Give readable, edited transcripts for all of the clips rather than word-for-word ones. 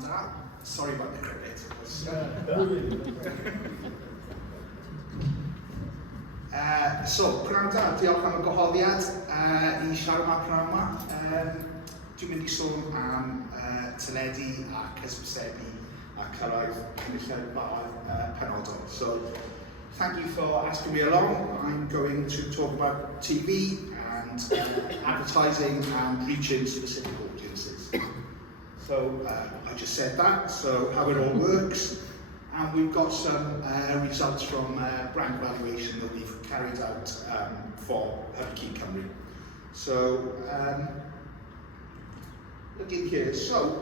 Dad. Sorry about the cricket. So, Pnawn Da, diolch am y gwahoddiad I siarad yma pnawn yma. Dwi'n mynd I sôn am deledu a hysbysebu a cyrraedd cynulleidfa penodol. So, thank you for asking me along. I'm going to talk about TV and advertising and reaching specific audiences. So, I just said that, so how it all works. And we've got some results from brand evaluation that we've carried out for Gig Oen Cymru. So, looking here. So,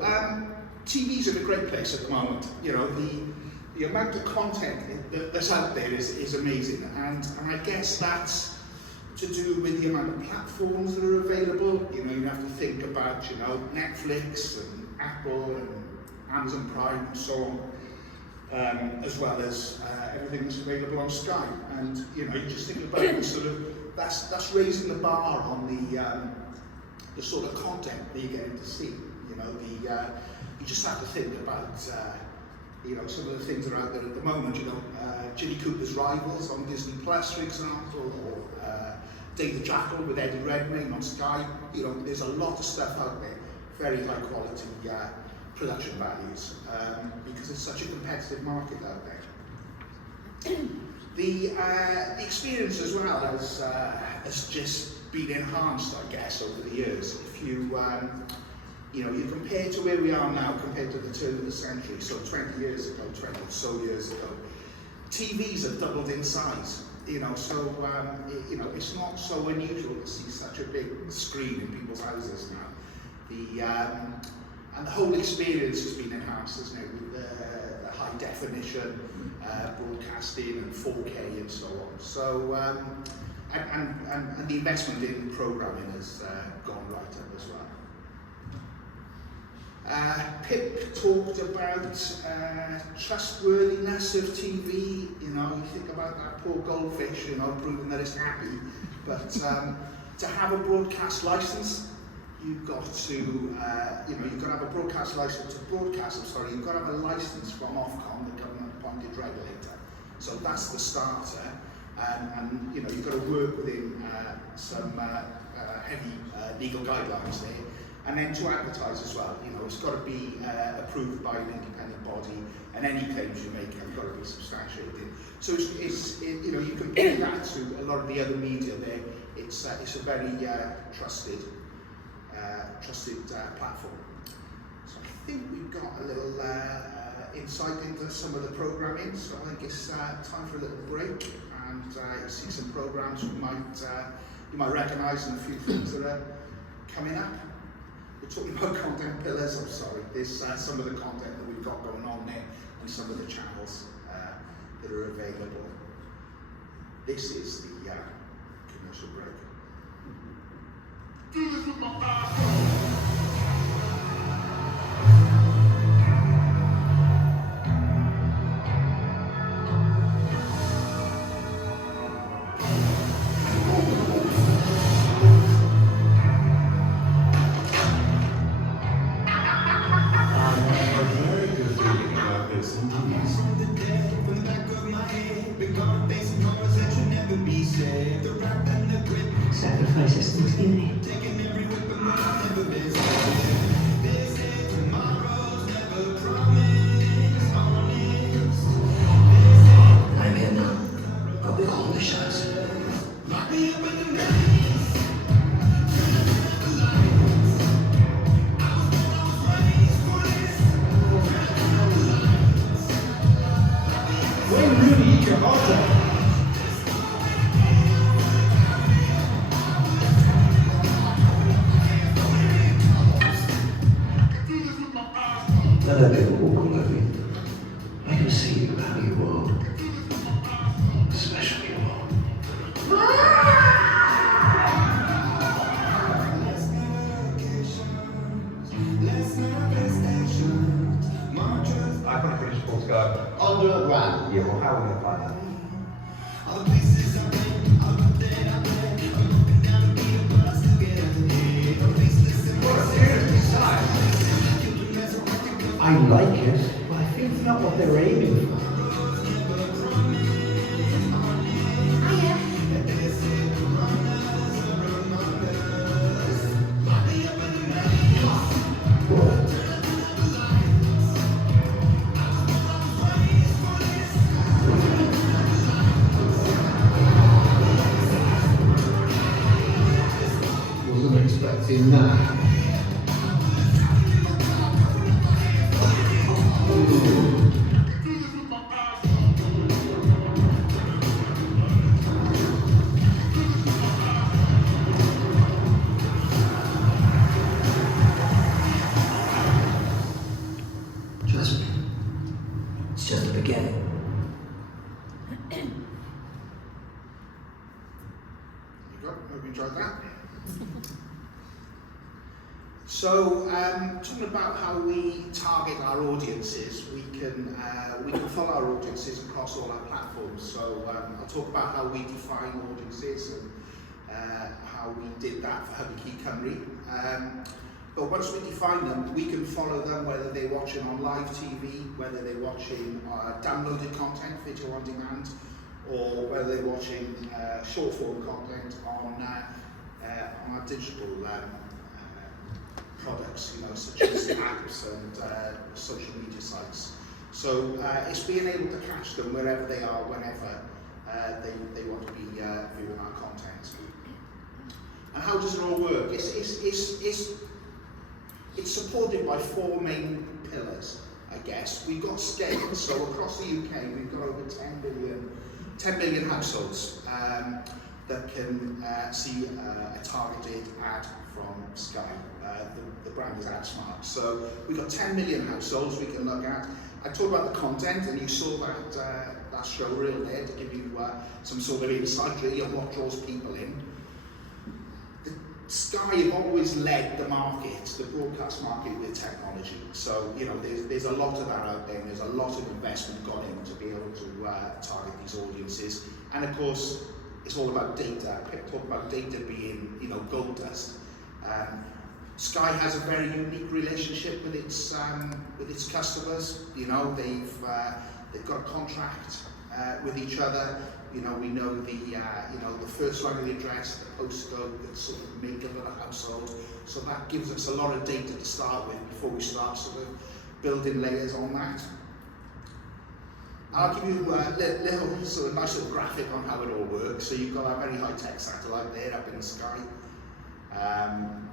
TV's in a great place at the moment. You know, the amount of content that's out there is amazing, and I guess that's to do with the amount of platforms that are available. You know, you have to think about, you know, Netflix and Apple and Amazon Prime and so on. As well as everything that's available on Sky, and you know, you just think about it, sort of that's raising the bar on the sort of content that you're getting to see. You know, you just have to think about you know, some of the things that are out there at the moment. You know, Jimmy Cooper's Rivals on Disney Plus, for example, or Day the Jackal with Eddie Redmayne on Sky. You know, there's a lot of stuff out there, very high quality. Production values, because it's such a competitive market out there. The experience as well has just been enhanced, I guess, over the years. If you, you know, you compare to where we are now compared to the turn of the century, so 20 years ago, 20 or so years ago, TVs have doubled in size. You know, so you know, it's not so unusual to see such a big screen in people's houses now. And the whole experience has been enhanced, hasn't it, with the high definition broadcasting and 4K and so on. So, and the investment in programming has gone right up as well. Pip talked about trustworthiness of TV. You know, you think about that poor goldfish, you know, proving that it's happy. But to have a broadcast license, you've got to, you know, you've got to have a broadcast license to broadcast. You've got to have a license from Ofcom, the government-appointed regulator. So that's the starter, and you know, you've got to work within some heavy legal guidelines there, and then to advertise as well. You know, it's got to be approved by an independent body, and any claims you make have got to be substantiated. So it's you know, you compare that to a lot of the other media there. It's a very trusted platform. So I think we've got a little insight into some of the programming, so I think it's time for a little break, and you see some programs you might recognise, and a few things that are coming up. We're talking about content pillars. I'm sorry, there's some of the content that we've got going on there, and some of the channels that are available. This is the commercial break. Do this with my sacrifices must be made. I'm here now. I'll be calling the shots. Wedi'i. I can see how you are. Special you are. I'm from a British sports guy. Underground. Yeah, well, how are we going to find that? I I like it, but I feel it's not what they were aiming for. Wasn't expecting that. Trust me, it's just the beginning. There you go, hope you enjoyed that. So, talking about how we target our audiences, we can follow our audiences across all our platforms. So, I'll talk about how we define audiences and how we did that for wedi'i Cymru. But once we define them, we can follow them whether they're watching on live TV, whether they're watching downloaded content, video on demand, or whether they're watching short form content on our digital products, such as apps and social media sites. So it's being able to catch them wherever they are, whenever they want to be viewing our content. And how does it all work? It's supported by four main pillars, I guess. We've got scale, so across the UK we've got over 10 million households that can see a targeted ad from Sky. The brand is AdSmart. So we've got 10 million households we can look at. I talked about the content, and you saw that show reel there to give you some sort of insight really on what draws people in. Sky have always led the market, the broadcast market, with technology. So, there's a lot of that out there, and there's a lot of investment gone in to be able to target these audiences. And of course, it's all about data. I talk about data being, gold dust. Sky has a very unique relationship with its customers. They've got a contract with each other. We know the first line of the address, the postcode, the sort of makeup of the household. So that gives us a lot of data to start with before we start sort of building layers on that. I'll give you a little sort of nice little graphic on how it all works. So you've got our very high-tech satellite there up in the sky.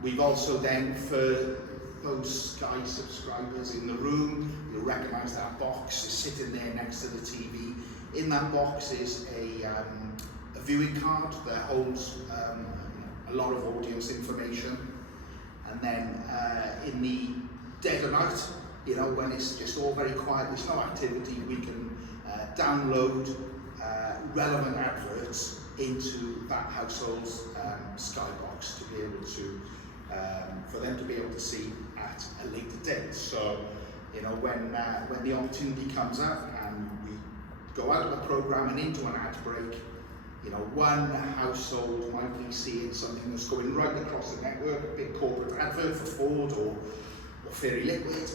We've also then, for those Sky subscribers in the room, you'll recognise that box is sitting there next to the TV. In that box is a viewing card that holds a lot of audience information. And then in the dead of night, when it's just all very quiet, there's no activity, we can download relevant adverts into that household's Sky box to be able to, for them to be able to see at a later date. So, when the opportunity comes up and we go out of a program and into an ad break, one household might be seeing something that's going right across the network, a big corporate advert for Ford or Fairy Liquid,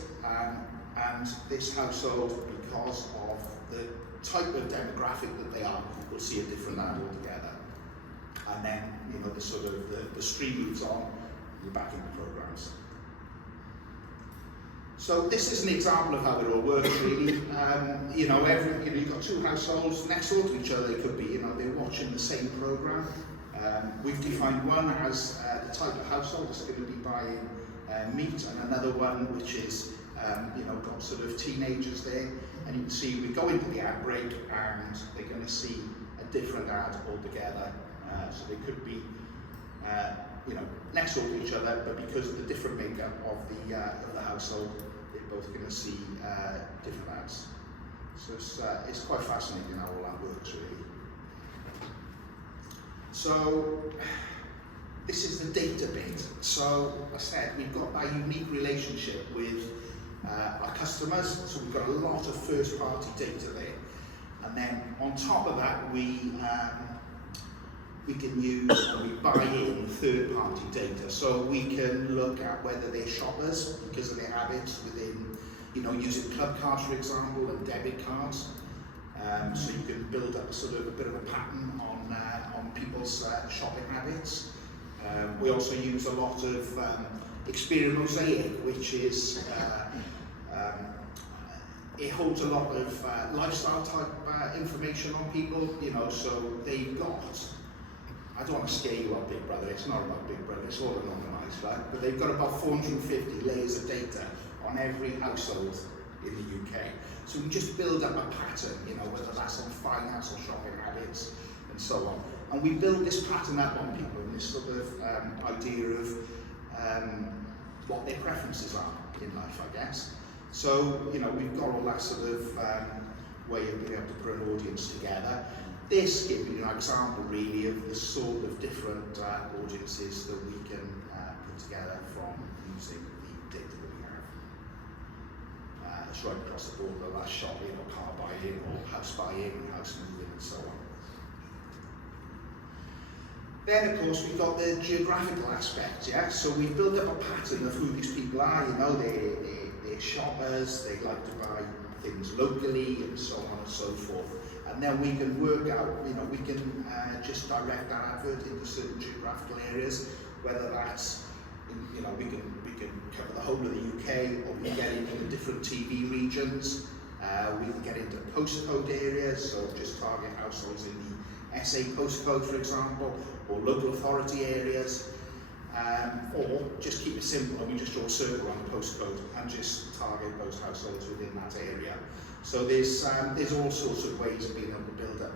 and this household, because of the type of demographic that they are, will see a different ad altogether. And then, the stream moves on, you're back in the programs. So this is an example of how it all works, really. You've got two households next door to each other. They could be, they're watching the same program. We've defined one as the type of household that's going to be buying meat, and another one which is, got sort of teenagers there. And you can see we go into the ad break, and they're going to see a different ad altogether. So they could be, next door to each other, but because of the different makeup of the household, they're both going to see different ads. So it's quite fascinating how all that works, really. So this is the data bit. So I said we've got that unique relationship with our customers. So we've got a lot of first-party data there, and then on top of that, we can use and we buy in third-party data. So we can look at whether they're shoppers because of their habits within you know, using club cards, for example, and debit cards. So you can build up sort of a bit of a pattern on people's shopping habits. We also use a lot of experience mosaic, which is it holds a lot of lifestyle type information on people, you know, so they've got, I don't want to scare you about Big Brother, it's not about Big Brother, it's all anonymised, right? But they've got about 450 layers of data on every household in the UK. So we just build up a pattern, you know, whether that's on finance or shopping habits and so on. And we build this pattern up on people, and this sort of idea of what their preferences are in life, I guess. So, you know, we've got all that sort of way of being able to put an audience together. This gives you an example, really, of the sort of different audiences that we can put together from using the data that we have. It's right across the board, whether that's shopping or car buying or house buying, house moving and so on. Then, of course, we've got the geographical aspect, yeah? So we've built up a pattern of who these people are, you know, they're shoppers, they like to buy things locally and so on and so forth. And then we can work out, you know, we can just direct that advert into certain geographical areas, whether that's, you know, we can cover the whole of the UK, or we can get into the different TV regions. We can get into postcode areas, so just target households in the SA postcode, for example, or local authority areas, or just keep it simple and we just draw a circle on the postcode and just target those households within that area. So there's all sorts of ways of being able to build up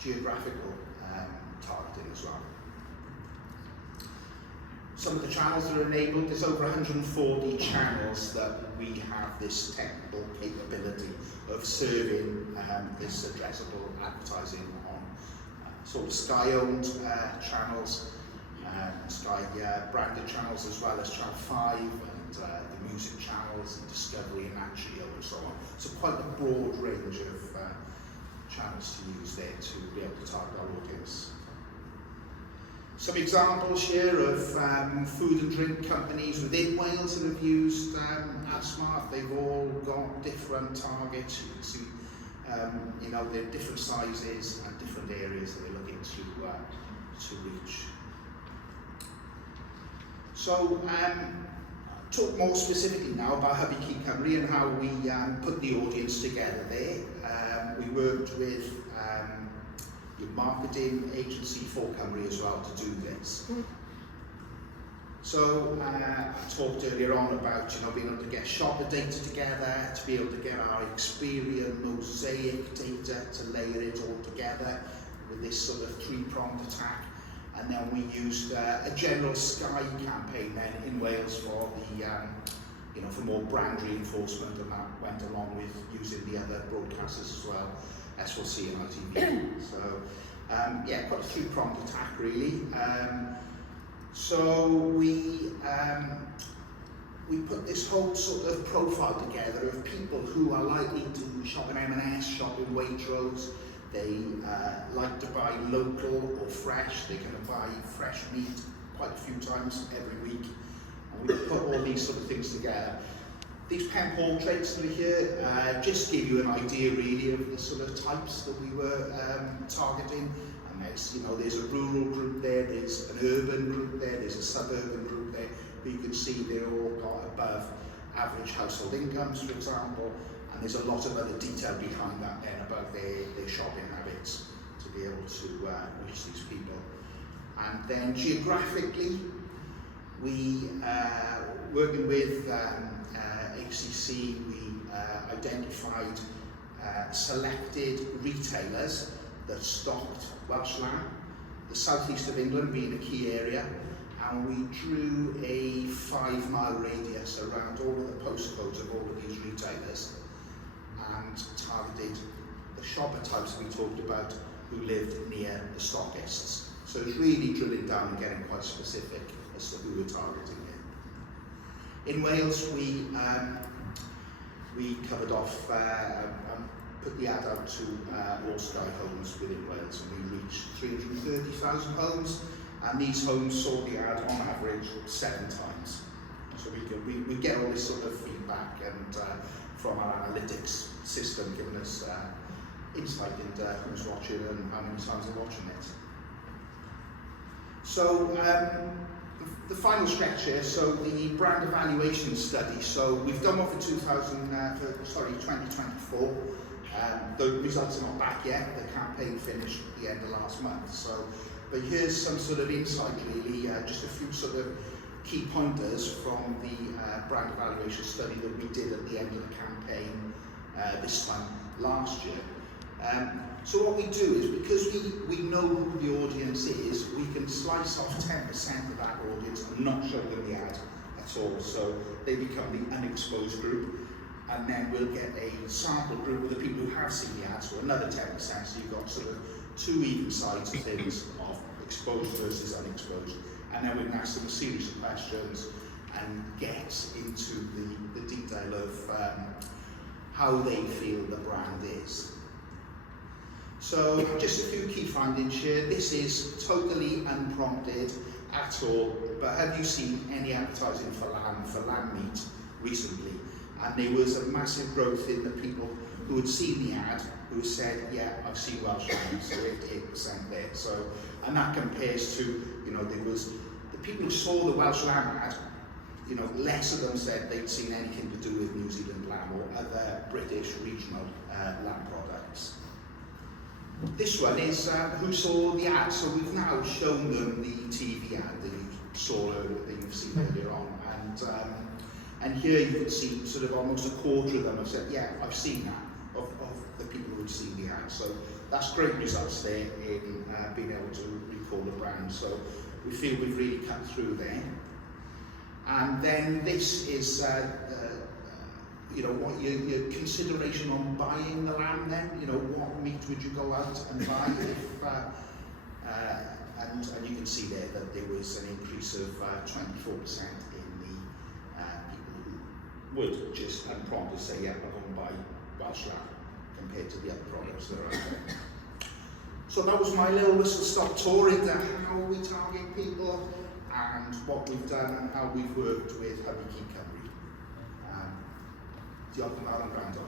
geographical targeting as well. Some of the channels that are enabled, there's over 140 channels that we have this technical capability of serving this addressable advertising on sort of Sky-owned channels, Sky branded channels, as well as Channel 5 and the music channels and Discovery and Nat and so on. So quite a broad range of channels to use there to be able to target our audience. Some examples here of food and drink companies within Wales that have used AdSmart. They've all got different targets. You can see, you know, they're different sizes and different areas that they're looking to reach. So, talk more specifically now about wedi'i Cymru and how we put the audience together there. We worked with your marketing agency for Cymru as well to do this. So I talked earlier on about, you know, being able to get shopper data together, to be able to get our Experian mosaic data, to layer it all together with this sort of three-pronged attack. And then we used a general Sky campaign then in Wales for the, you know, for more brand reinforcement, and that went along with using the other broadcasters as well, SLC and ITV. So yeah, quite a three-pronged attack really. So we put this whole sort of profile together of people who are likely to shop in M&S, shop in Waitrose. They like to buy local or fresh. They can buy fresh meat quite a few times every week. And we put all these sort of things together. These pen portraits that are here just give you an idea really of the sort of types that we were targeting. And there's, you know, there's a rural group there, there's an urban group there, there's a suburban group there. But you can see they're all got above average household incomes, for example. And there's a lot of other detail behind that then about their shopping habits to be able to reach these people. And then geographically, we, working with HCC, we identified selected retailers that stocked Welsh Lamb, the southeast of England being a key area, and we drew a 5-mile radius around all of the postcodes of all of these retailers and targeted the shopper types we talked about who lived near the stockists. So it's really drilling down and getting quite specific as to who we're targeting here. In Wales, we covered off and put the ad out to all Sky homes within Wales, and we reached 330,000 homes, and these homes saw the ad on average 7 times. So we get all this sort of feedback and from our analytics system giving us insight into who's watching and how many times they're watching it. So the final stretch here, so the brand evaluation study. So we've done one for 2024. The results are not back yet. The campaign finished at the end of last month. So, but here's some sort of insight really, just a few sort of key pointers from the brand evaluation study that we did at the end of the campaign this time last year. So what we do is, because we know who the audience is, we can slice off 10% of that audience and not show them the ad at all. So they become the unexposed group, and then we'll get a sample group of the people who have seen the ad, so another 10%. So you've got sort of two even sides of things of exposed versus unexposed. And then we can ask them a series of questions and get into the detail of how they feel the brand is. So just a few key findings here. This is totally unprompted at all, but have you seen any advertising for lamb meat recently? And there was a massive growth in the people who had seen the ad, who said, yeah, I've seen Welsh Lamb, so 8% there. So, and that compares to, you know, there was the people who saw the Welsh Lamb ad, you know, less of them said they'd seen anything to do with New Zealand lamb or other British regional lamb products. This one is who saw the ad. So we've now shown them the TV ad that you saw earlier, that you've seen earlier on, and here you can see sort of almost a quarter of them have said, yeah, I've seen that, of the people who've seen the ad. So that's great results there in being able to recall the brand. So we feel we've really cut through there. And then this is, you know, what your consideration on buying the lamb then, you know, what meat would you go out and buy if, and you can see there that there was an increase of 24% in the people who would just unprompted say, yeah, I'll go and buy Welsh lamb compared to the other products that are out there. So that was my little whistle-stop tour into how we target people and what we've done and how we've worked with Gig Oen Cymru. Diolch yn fawr am gwrando.